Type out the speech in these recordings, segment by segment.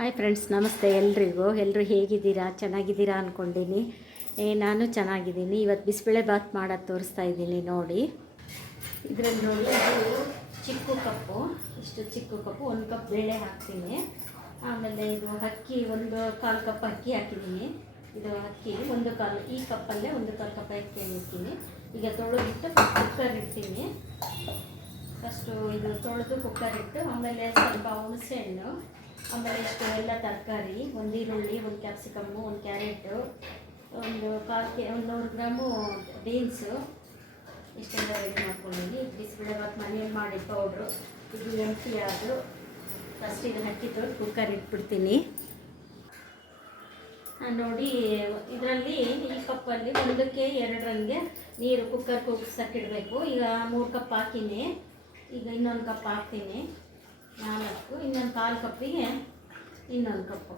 Hi friends, ನಮಸ್ತೆ ಎಲ್ರಿಗೂ. ಎಲ್ಲರೂ ಹೇಗಿದ್ದೀರಾ? ಚೆನ್ನಾಗಿದ್ದೀರಾ ಅಂದ್ಕೊಂಡೀನಿ. ನಾನು ಚೆನ್ನಾಗಿದ್ದೀನಿ. ಇವತ್ತು ಬಿಸಿಬೇಳೆ ಬಾತ್ ಮಾಡೋದು ತೋರಿಸ್ತಾ ಇದ್ದೀನಿ ನೋಡಿ. ಇದರಲ್ಲಿ ನೋಡಿ, ಇದು ಚಿಕ್ಕ ಕಪ್ಪು, ಇಷ್ಟು ಚಿಕ್ಕ ಕಪ್ಪು, 1 ಕಪ್ ಬೇಳೆ ಹಾಕ್ತೀನಿ. ಆಮೇಲೆ ಇದು ಅಕ್ಕಿ, 1/4 ಕಪ್ ಅಕ್ಕಿ ಹಾಕಿದ್ದೀನಿ. ಇದು ಅಕ್ಕಿ 1/4, ಈ ಕಪ್ಪಲ್ಲೇ 1/4 ಕಪ್ ಅಕ್ಕಿ ಹಾಕ್ತೀನಿ. ಈಗ ತೊಳೆದಿಟ್ಟು ಕುಕ್ಕರ್ ಇಡ್ತೀನಿ. ಫಸ್ಟು ಇದು ತೊಳೆದು ಕುಕ್ಕರ್ ಇಟ್ಟು, ಆಮೇಲೆ ಸ್ವಲ್ಪ ಹುಣಸೆ ಹಣ್ಣು, ಆಮೇಲೆ ಇಷ್ಟು ಎಲ್ಲ ತರಕಾರಿ, 1 ಈರುಳ್ಳಿ, 1 ಕ್ಯಾಪ್ಸಿಕಮ್ಮು, 1 ಕ್ಯಾರೆಟು, ಒಂದು 100 ಗ್ರಾಮು ಬೀನ್ಸು, ಇಷ್ಟೆಲ್ಲ ರೆಡಿ ಮಾಡ್ಕೊಂಡಿದ್ದೀನಿ. ಬಿಸಿಬೇಳೆ ಬಾತ್ ಮನೇಲಿ ಮಾಡಿ ಪೌಡ್ರು, ಇದು ಎಂಟಿ ಅದು. ಫಸ್ಟ್ ಇದು ಅಕ್ಕಿ ತೊಳೆದು ಕುಕ್ಕರ್ ಇಟ್ಬಿಡ್ತೀನಿ ನೋಡಿ. ಇದರಲ್ಲಿ ಈ ಕಪ್ಪಲ್ಲಿ 1ಕ್ಕೆ 2 ರಂಗೆ ನೀರು ಕುಕ್ಕರ್ ಕೂಗ್ಸಕ್ಕಿಡಬೇಕು. ಈಗ 3 ಕಪ್ ಹಾಕಿನಿ. ಈಗ ಇನ್ನೊಂದು ಕಪ್ ಹಾಕ್ತೀನಿ, 4. ಇನ್ನೊಂದು 1/4 ಕಪ್ಪಿಗೆ ಇನ್ನೊಂದು ಕಪ್ಪು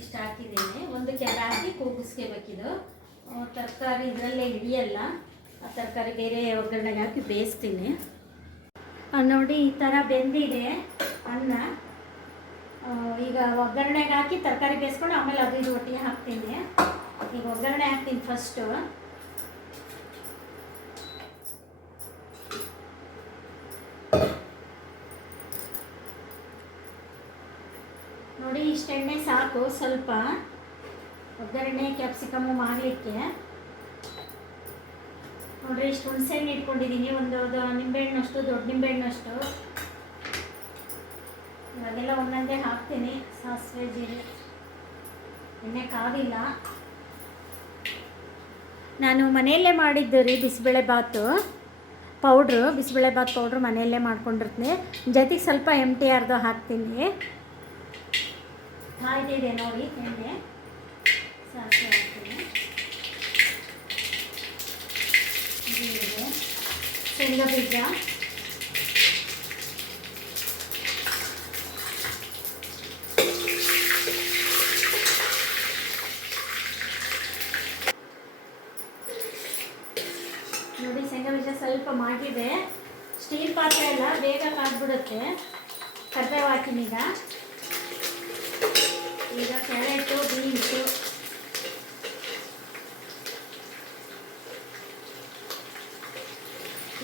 ಇಷ್ಟು ಹಾಕಿದ್ದೀನಿ. 1 ಕೆರೆ ಹಾಕಿ ಕೂಗಿಸ್ಕೋಬೇಕಿದು. ತರಕಾರಿ ಇದರಲ್ಲೇ ಹಿಡಿಯಲ್ಲ, ಆ ತರಕಾರಿ ಬೇರೆ ಒಗ್ಗರಣೆಗೆ ಹಾಕಿ ಬೇಯಿಸ್ತೀನಿ ನೋಡಿ. ಈ ಥರ ಬೆಂದಿದೆ ಅನ್ನ. ಈಗ ಒಗ್ಗರಣೆಗೆ ಹಾಕಿ ತರಕಾರಿ ಬೇಯಿಸ್ಕೊಂಡು ಆಮೇಲೆ ಅದು ಇದು ಒಟ್ಟಿಗೆ ಹಾಕ್ತೀನಿ. ಈಗ ಒಗ್ಗರಣೆ ಹಾಕ್ತೀನಿ ಫಸ್ಟು. ನೋಡಿ, ಇಷ್ಟು ಎಣ್ಣೆ ಸಾಕು. ಸ್ವಲ್ಪ ಒಗ್ಗರಣೆ ಕ್ಯಾಪ್ಸಿಕಮ್ಮು ಮಾಡಲಿಕ್ಕೆ ನೋಡಿರಿ. ಇಷ್ಟು ಹುಣಸೆಹಣ್ಣು ಇಟ್ಕೊಂಡಿದ್ದೀನಿ, ಒಂದು ನಿಂಬೆಹಣ್ಣಷ್ಟು, ದೊಡ್ಡ ನಿಂಬೆಹಣ್ಣಷ್ಟು. ಇವಾಗೆಲ್ಲ ಒಂದೊಂದೇ ಹಾಕ್ತೀನಿ. ಸಾಸಿವೆ, ಜೀರಿಗೆ, ಎಣ್ಣೆ ಕಾದಿಲ್ಲ. ನಾನು ಮನೆಯಲ್ಲೇ ಮಾಡಿದ್ದು ರೀ ಬಿಸಿಬೇಳೆ ಬಾತು ಪೌಡ್ರು. ಬಿಸಿಬೇಳೆ ಬಾತ್ ಪೌಡ್ರು ಮನೆಯಲ್ಲೇ ಮಾಡ್ಕೊಂಡಿರ್ತೀನಿ. ಜೊತೆಗೆ ಸ್ವಲ್ಪ MTRದು ಹಾಕ್ತೀನಿ. ಕಾಯ್ದಿದೆ ನೋಡಿ ಎಣ್ಣೆ. ಸಾಸಿವೆ ಹಾಕ್ತೀನಿ, ಜೀರಿಗೆ, ಶೇಂಗಾ ಬೀಜ, ನೋಡಿ. ಶೇಂಗಾ ಬೀಜ ಸ್ವಲ್ಪ ಮಾಗಿದೆ. ಸ್ಟೀಲ್ ಪಾತ್ರೆ ಎಲ್ಲ ಬೇಗ ಕಾದ್ಬಿಡುತ್ತೆ. ಕರಿಬೇವು ಹಾಕಿನಿ. ಈಗ ಕ್ಯಾರೆಟು, ಬೀನ್ಸು,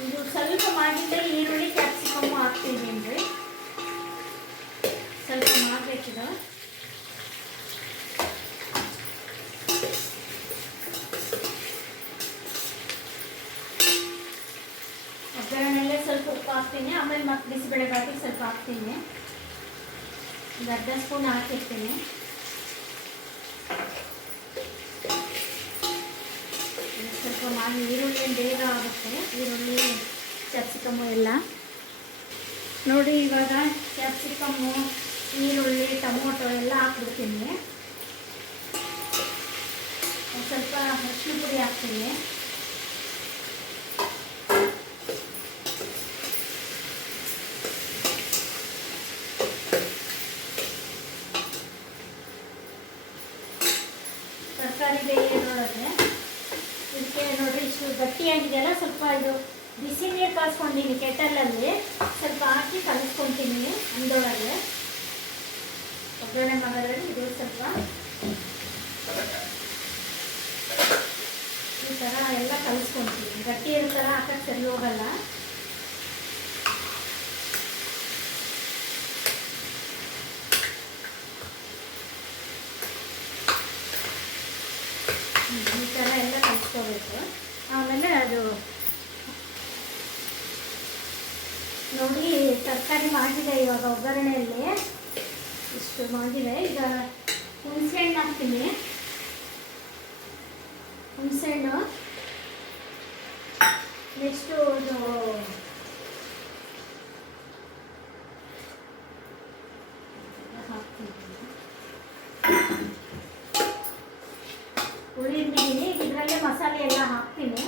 ಇದು ಸ್ವಲ್ಪ ಮಾಡಿದ್ದೆ. ಈರುಳ್ಳಿ, ಕ್ಯಾಪ್ಸಿಕಮ್ಮು ಹಾಕ್ತಿದ್ದೀನಿ ರೀ. ಸ್ವಲ್ಪ ಮಾಡಬೇಕಿದು. ಒಗ್ಗರಣೆಲ್ಲೇ ಸ್ವಲ್ಪ ಉಪ್ಪು ಹಾಕ್ತೀನಿ. ಆಮೇಲೆ ಮತ್ತೆ ಬಿಸಿಬೇಳೆ ಬಾತಿಗೆ ಸ್ವಲ್ಪ ಹಾಕ್ತೀನಿ. ಒಂದು 1/2 ಸ್ಪೂನ್ ಹಾಕಿರ್ತೀನಿ. ಸ್ವಲ್ಪ ಮಾಡಿ ಈರುಳ್ಳಿ ಬೇಗ ಆಗುತ್ತೆ. ಈರುಳ್ಳಿ, ಕ್ಯಾಪ್ಸಿಕಮ್ಮು ಎಲ್ಲ ನೋಡಿ. ಇವಾಗ ಕ್ಯಾಪ್ಸಿಕಮ್ಮು, ಈರುಳ್ಳಿ, ಟೊಮೊಟೊ ಎಲ್ಲ ಹಾಕ್ಬಿಡ್ತೀನಿ. ಸ್ವಲ್ಪ ಅರಿಶಿನ ಪುಡಿ ಹಾಕ್ತೀನಿ. ತರಕಾರಿ ಬೇಯೋದ್ರೊಳಗೆ ಇದಕ್ಕೆ ನೋಡಿ ಇಷ್ಟು ಗಟ್ಟಿಯಾಗಿದೆಯಲ್ಲ, ಸ್ವಲ್ಪ ಇದು ಬಿಸಿ ನೀರು ಕಾಸ್ಕೊಂಡಿನಿ ಕೆಟಲಲ್ಲಿ. ಸ್ವಲ್ಪ ಹಾಕಿ ಕಲಿಸ್ಕೊತೀನಿ ಅಂದೊಳಗೆ. ಒಗ್ಗರಣೆ ಮಾಡೋದ್ರಲ್ಲಿ ಇದು ಸ್ವಲ್ಪ ಈ ಥರ ಎಲ್ಲ ಕಲಿಸ್ಕೊತೀನಿ. ಗಟ್ಟಿ ಇರುತ್ತಲ್ಲ, ಹಾಕಕ್ಕೆ ಸರಿ ಹೋಗಲ್ಲ. ಈ ಥರ ಎಲ್ಲ ಕಲಿಸ್ಕೋಬೇಕು. ಆಮೇಲೆ ಅದು ನೋಡಿ, ತರಕಾರಿ ಮಾಡಿದೆ ಇವಾಗ ಒಗ್ಗರಣೆಯಲ್ಲಿ. ಇಷ್ಟು ಮಾಡಿದೆ. ಈಗ ಹುಣಸೆಹಣ್ಣು ಹಾಕ್ತೀನಿ. ಹುಣಸೆಹಣ್ಣು, ನೆಕ್ಸ್ಟು ಇದು ಹಾಕ್ತೀನಿ, ಉಳಿದಿದ್ದೀನಿ. ಇದರಲ್ಲೇ ಮಸಾಲೆ ಎಲ್ಲ ಹಾಕ್ತೀನಿ.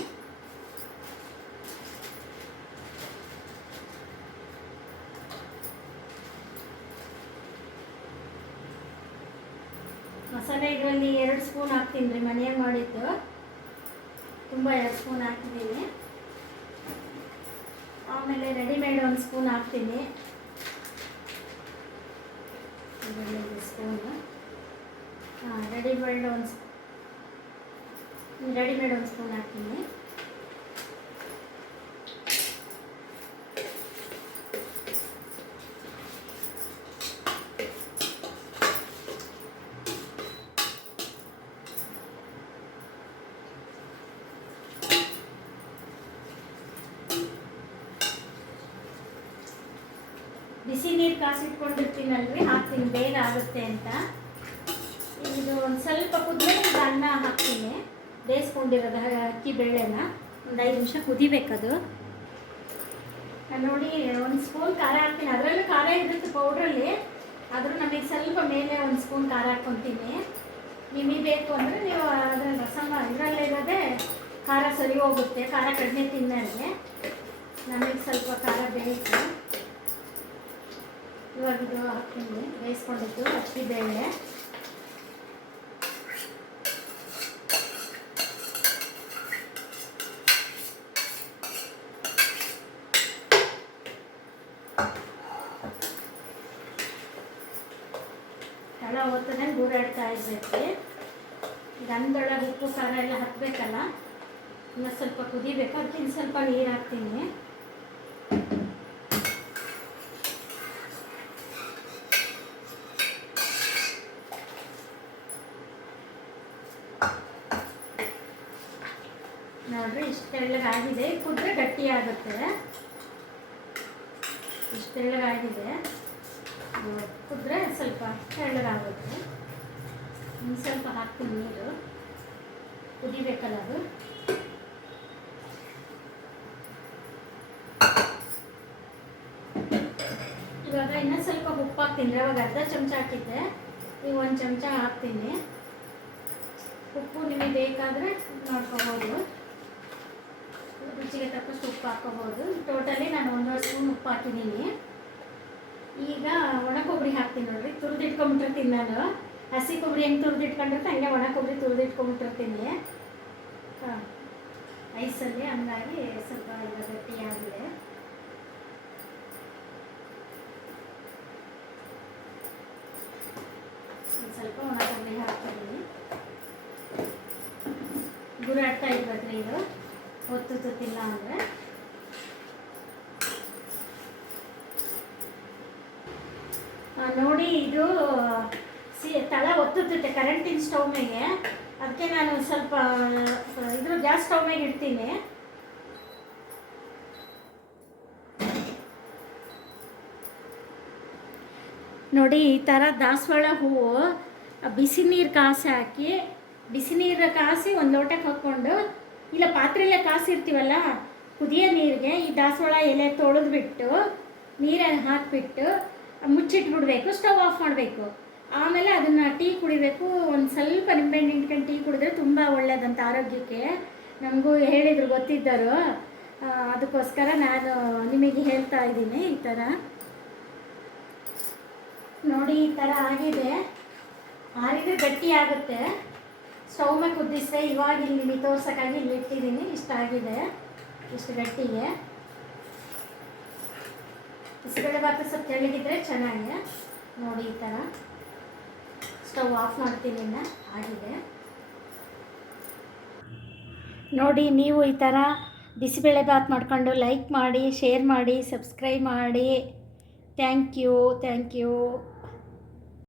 ಮಸಾಲೆ ಇದರಲ್ಲಿ 2 ಸ್ಪೂನ್ ಹಾಕ್ತೀನಿ ರೀ, ಮನೆಯಾಗ ಮಾಡಿದ್ದು. ತುಂಬ 2 ಸ್ಪೂನ್ ಹಾಕಿದ್ದೀನಿ. ಆಮೇಲೆ ರೆಡಿಮೇಡ್ 1 ಸ್ಪೂನ್ ಹಾಕ್ತೀನಿ. ಇದರಲ್ಲಿ ಸ್ಪೂನು ರೆಡಿಮೇಡ್ ಒಂದು ಸ್ಪೂನ್ ಹಾಕ್ತೀನಿ. ಬಿಸಿ ನೀರು ಕಾಸಿಟ್ಕೊಂಡಿರ್ತೀನಲ್ವಿ, ಹಾಕ್ತೀನಿ ಬೇಗ ಆಗುತ್ತೆ ಅಂತ. ಇದು ಒಂದು ಸ್ವಲ್ಪ ಕುದಿದ್ರೆ ಈಗ ಅನ್ನ ಹಾಕ್ತೀನಿ, ಬೇಯಿಸ್ಕೊಂಡಿರೋದು ಅಕ್ಕಿ ಬೇಳೆನ. ಒಂದು 5 ನಿಮಿಷ ಕುದಿಬೇಕದು. ನೋಡಿ, ಒಂದು ಸ್ಪೂನ್ ಖಾರ ಹಾಕ್ತೀನಿ. ಅದರಲ್ಲೂ ಖಾರ ಇರುತ್ತೆ ಪೌಡ್ರಲ್ಲಿ, ಆದರೂ ನಮಗೆ ಸ್ವಲ್ಪ ಮೇಲೆ ಒಂದು ಸ್ಪೂನ್ ಖಾರ ಹಾಕ್ಕೊತೀನಿ. ನಿಮಗೆ ಬೇಕು ಅಂದರೆ ನೀವು ಅದರ ರಸಮ ಇದರಲ್ಲಿರೋದೇ ಖಾರ ಸರಿ ಹೋಗುತ್ತೆ. ಖಾರ ಕಡಿಮೆ ತಿನ್ನೋರಿಗೆ ನಮಗೆ ಸ್ವಲ್ಪ ಖಾರ ಬೇಕು. ಇವಾಗ ಇದು ಹಾಕ್ತೀನಿ, ಬೇಯಿಸ್ಕೊಂಡಿದ್ದು ಅಕ್ಕಿ ಬೇಳೆ. ತಳ ಓದ್ತದೆ ಗೂರಾಡ್ತಾ ಇರಬೇಕು. ಈಗ ಅನ್ನದೊಳಗೆ ಉಪ್ಪು ಖಾರ ಎಲ್ಲ ಹಾಕಬೇಕಲ್ಲ, ಇನ್ನು ಸ್ವಲ್ಪ ಕುದಿಬೇಕು. ಅದಕ್ಕೆ ಇನ್ನು ಸ್ವಲ್ಪ ನೀರು ಹಾಕ್ತೀನಿ. ನೋಡ್ರಿ, ಇಷ್ಟು ತೆಳ್ಳಗಾಗಿದೆ. ಕುದ್ರೆ ಗಟ್ಟಿ ಆಗುತ್ತೆ. ಇಷ್ಟು ತೆಳ್ಳಗಾಗಿದೆ, ಕುದ್ರೆ ಸ್ವಲ್ಪ ತೆಳ್ಳಗಾಗುತ್ತೆ. ಇನ್ನು ಸ್ವಲ್ಪ ಹಾಕ್ತೀನಿ ನೀರು, ಕುದಿಬೇಕಲ್ಲ ಅದು. ಇವಾಗ ಇನ್ನೂ ಸ್ವಲ್ಪ ಉಪ್ಪು ಹಾಕ್ತೀನಿ. ಅವಾಗ ಅರ್ಧ ಚಮಚ ಹಾಕಿದ್ದೆ, ಈಗ 1 ಚಮಚ ಹಾಕ್ತೀನಿ. ಉಪ್ಪು ನಿಮಗೆ ಬೇಕಾದರೆ ನೋಡ್ಕೋಬೋದು, ರುಚಿಗೆ ತಕ್ಕಷ್ಟು ಉಪ್ಪು ಹಾಕೋಬೋದು. ಟೋಟಲಿ ನಾನು 1.5 ಸ್ಪೂನ್ ಉಪ್ಪು ಹಾಕಿದ್ದೀನಿ. ಈಗ ಒಣ ಕೊಬ್ಬರಿ ಹಾಕ್ತೀನಿ. ನೋಡಿರಿ, ತುರಿದಿಟ್ಕೊಂಬಿಟ್ಟಿರ್ತೀನಿ ನಾನು. ಹಸಿ ಕೊಬ್ಬರಿ ಹೆಂಗೆ ತುರಿದಿಟ್ಕೊಂಡಿರ್ತೀನಿ ಹಂಗೆ ಒಣ ಕೊಬ್ಬರಿ ತುರಿದಿಟ್ಕೊಂಬಿಟ್ಟಿರ್ತೀನಿ ಐಸಲ್ಲಿ. ಹಂಗಾಗಿ ಸ್ವಲ್ಪ ಈಗ ಗಟ್ಟಿಯಾಗಿದೆ. ಒಂದು ಸ್ವಲ್ಪ ಒಣ ಕೊಬ್ಬರಿ ಹಾಕ್ತಿದ್ದೀನಿ. ಗುರಾಡ್ತಾ ಇರ್ಬೇಕ್ರಿ ಇದು, ಒತ್ತುತ್ತಿಲ್ಲ ಅಂದರೆ. ನೋಡಿ, ಇದು ತಳ ಒತ್ತುತ್ತೆ ಕರೆಂಟಿನ ಸ್ಟವ್ ಮೇಲೆ. ಅದಕ್ಕೆ ನಾನು ಸ್ವಲ್ಪ ಇದ್ರ ಗ್ಯಾಸ್ ಸ್ಟವ್ ಮೇಲೆ ಇಡ್ತೀನಿ. ನೋಡಿ, ಈ ಥರ ದಾಸವಾಳ ಹೂವು ಬಿಸಿ ನೀರು ಕಾಸಿ ಒಂದು ಲೋಟಕ್ಕೆ ಹಾಕ್ಕೊಂಡು, ಇಲ್ಲ ಪಾತ್ರೆಯಲ್ಲೇ ಕಾಸಿರ್ತೀವಲ್ಲ ಕುದಿಯೋ ನೀರಿಗೆ ಈ ದಾಸವಾಳ ಎಲೆ ತೊಳೆದ್ಬಿಟ್ಟು ನೀರನ್ನು ಹಾಕಿಬಿಟ್ಟು ಮುಚ್ಚಿಟ್ಬಿಡ್ಬೇಕು. ಸ್ಟವ್ ಆಫ್ ಮಾಡಬೇಕು. ಆಮೇಲೆ ಅದನ್ನು ಟೀ ಕುಡಿಬೇಕು. ಒಂದು ಸ್ವಲ್ಪ ನಿಂಬೆಹಣ್ಣು ಹಿಂಡ್ಕೊಂಡು ಟೀ ಕುಡಿದ್ರೆ ತುಂಬ ಒಳ್ಳೆಯದಂತ ಆರೋಗ್ಯಕ್ಕೆ. ನಮಗೂ ಹೇಳಿದರು ಗೊತ್ತಿದ್ದರು, ಅದಕ್ಕೋಸ್ಕರ ನಾನು ನಿಮಗೆ ಹೇಳ್ತಾ ಇದ್ದೀನಿ. ಈ ಥರ ನೋಡಿ, ಈ ಥರ ಆಗಿದೆ. ಆರಿದ್ರೆ ಗಟ್ಟಿ ಆಗುತ್ತೆ. ಸ್ಟವ್ ಮೇಲೆ ಕುದಿಸಿದೆ. ಇವಾಗ ಇಲ್ಲಿ ನಿಮಗೆ ತೋರ್ಸೋಕ್ಕಾಗಿ ಇಲ್ಲಿ ಇಟ್ಟಿದ್ದೀನಿ. ಇಷ್ಟ ಆಗಿದೆ, ಇಷ್ಟು ಗಟ್ಟಿಗೆ. ಬಿಸಿಬೇಳೆ ಭಾತ ಸ್ವಲ್ಪ ತೆಳ್ಳಗಿದ್ರೆ ಚೆನ್ನಾಗಿ. ನೋಡಿ, ಈ ಥರ ಸ್ಟವ್ ಆಫ್ ಮಾಡ್ತೀನಿ. ಇನ್ನು ಆಗಿದೆ ನೋಡಿ. ನೀವು ಈ ಥರ ಬಿಸಿಬೇಳೆ ಭಾತ್ ಮಾಡ್ಕೊಂಡು ಲೈಕ್ ಮಾಡಿ, ಶೇರ್ ಮಾಡಿ, ಸಬ್ಸ್ಕ್ರೈಬ್ ಮಾಡಿ. Thank you.